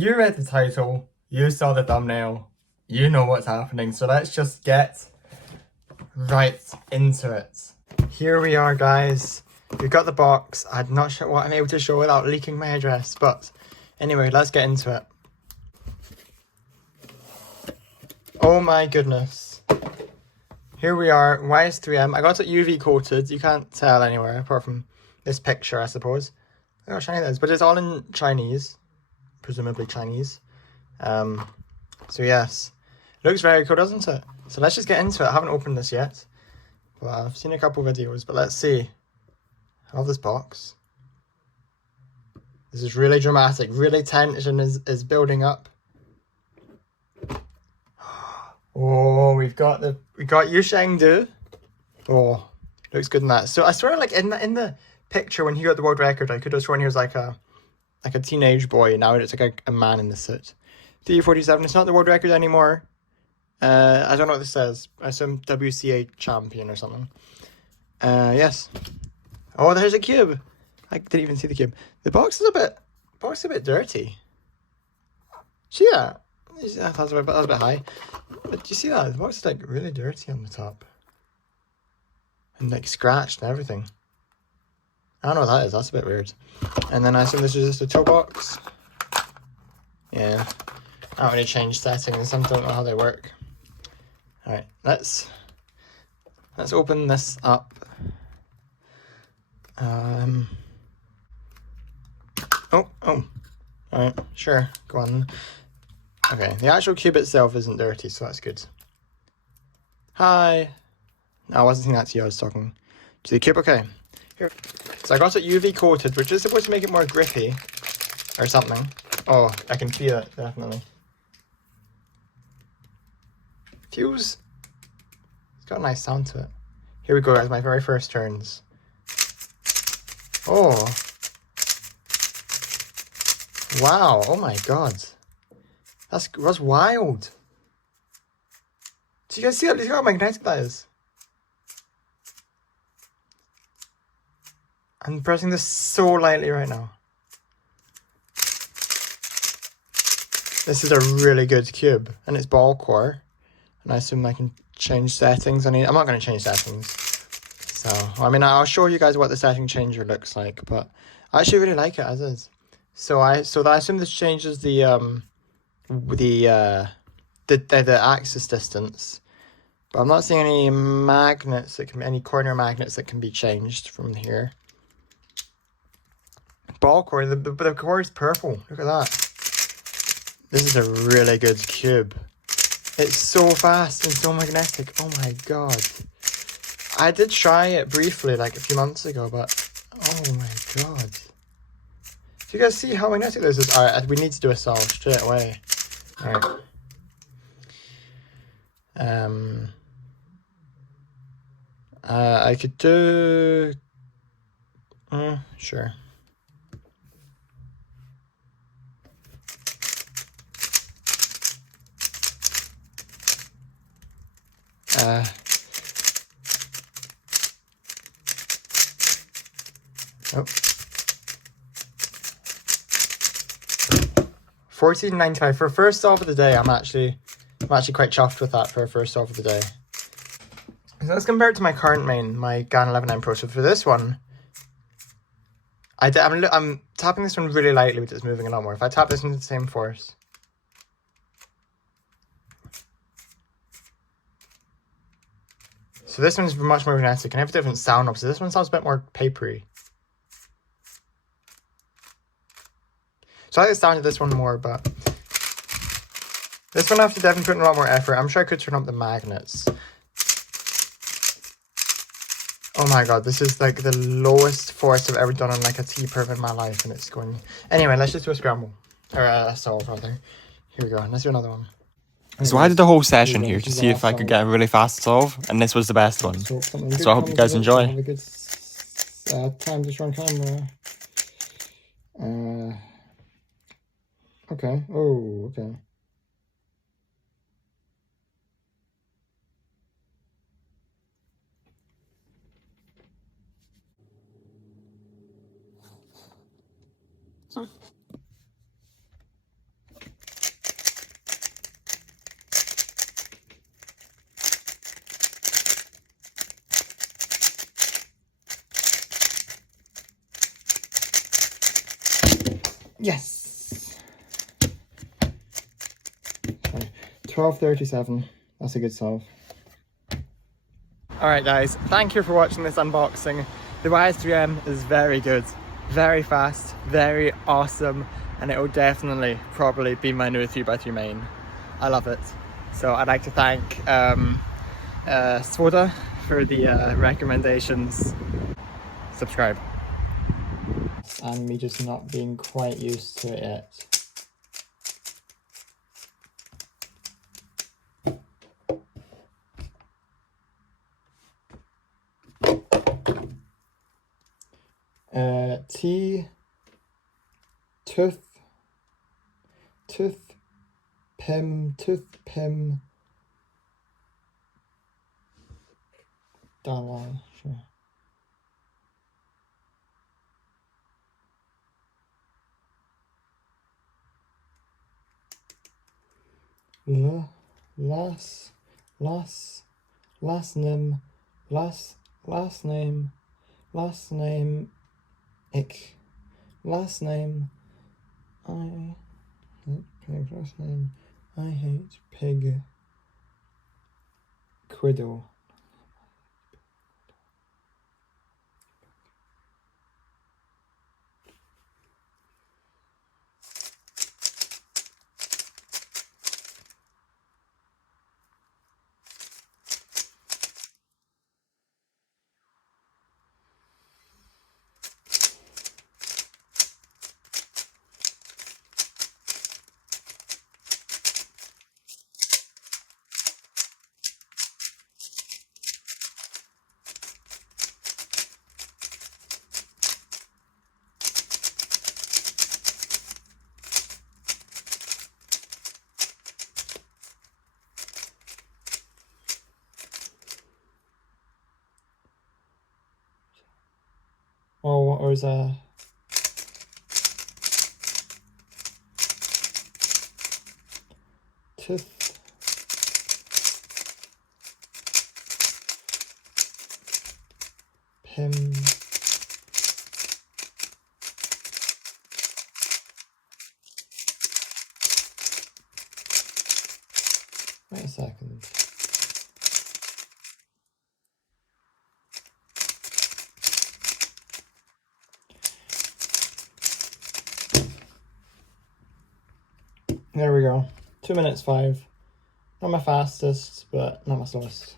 you read the title, you saw the thumbnail, you know what's happening, so let's just get right into it. Here we are, guys. We've got the box. I'm not sure what I'm able to show without leaking my address, but anyway, let's get into it. Oh my goodness. Here we are, YS3M. I got it UV coated. You can't tell anywhere apart from this picture, I suppose. Look how shiny that is, but it's all in Chinese. Presumably Chinese. So yes. Looks very cool, doesn't it? So let's just get into it. I haven't opened this yet. Well, I've seen a couple videos, but let's see. I love this box. This is really dramatic. Really tension is building up. Oh, we got Yushengdu. Oh, looks good in that. So I swear, like in the picture when he got the world record, I could have sworn he was like a teenage boy. Now it's like a man in the suit. D47. It's not the world record anymore. I don't know what this says. I assume WCA champion or something. Yes. Oh, there's a cube. I didn't even see the cube. The box is a bit dirty. See that? That was a bit high. But do you see that? The box is like really dirty on the top. And like scratched and everything. I don't know what that is. That's a bit weird. And then I assume this is just a toe box. Yeah. I don't really change settings. I don't know how they work. Alright, let's open this up. Alright, sure, go on. Okay, the actual cube itself isn't dirty, so that's good. Hi. No, I wasn't saying that to you, I was talking to the cube. Okay, here. So I got it UV coated, which is supposed to make it more grippy or something. Oh, I can feel it, definitely. Feels, it's got a nice sound to it. Here we go, guys, my very first turns. Oh. Wow, oh my god. That's wild. Do you guys see how magnetic that is? I'm pressing this so lightly right now. This is a really good cube, and it's ballcore. And I assume I can change settings. I'm not going to change settings. So, I mean, I'll show you guys what the setting changer looks like, but I actually really like it as is. So I assume this changes the axis distance, but I'm not seeing any magnets any corner magnets that can be changed from here. Ball core, the core is purple. Look at that. This is a really good cube. It's so fast and so magnetic. Oh my god. I did try it briefly like a few months ago, but oh my god. Do you guys see how magnetic this is? Alright, we need to do a solve straight away. Alright. I could do... sure. Oh. 14.95 for first solve of the day. I'm actually quite chuffed with that for a first solve of the day. So let's compare it to my current main, my GAN 11M Pro. So for this one, I'm tapping this one really lightly, but it's moving a lot more. If I tap this one with the same force, so this one's much more magnetic, and I have a different sound up. So this one sounds a bit more papery. So I like the sound of this one more, but this one I have to definitely put in a lot more effort. I'm sure I could turn up the magnets. Oh my god, this is like the lowest force I've ever done on like a T-perf in my life, and it's going... Anyway, let's just do a scramble. Or a solve, rather. Here we go, let's do another one. So I did the whole session here to see if I could get a really fast solve, and this was the best one. So I hope you guys enjoy. Have a good time to show on camera. Okay. Oh, okay. Yes! 12:37. That's a good solve. Alright guys, thank you for watching this unboxing. The YS3M is very good, very fast, very awesome, and it will definitely probably be my new 3x3 main. I love it. So I'd like to thank Swoda for the recommendations. Subscribe. And me just not being quite used to it yet. Tooth pim, Dalai, sure. Last name, I hate pig, quiddle. Oh, what was tooth pim, wait a second. There we go. 2 minutes 5. Not my fastest, but not my slowest.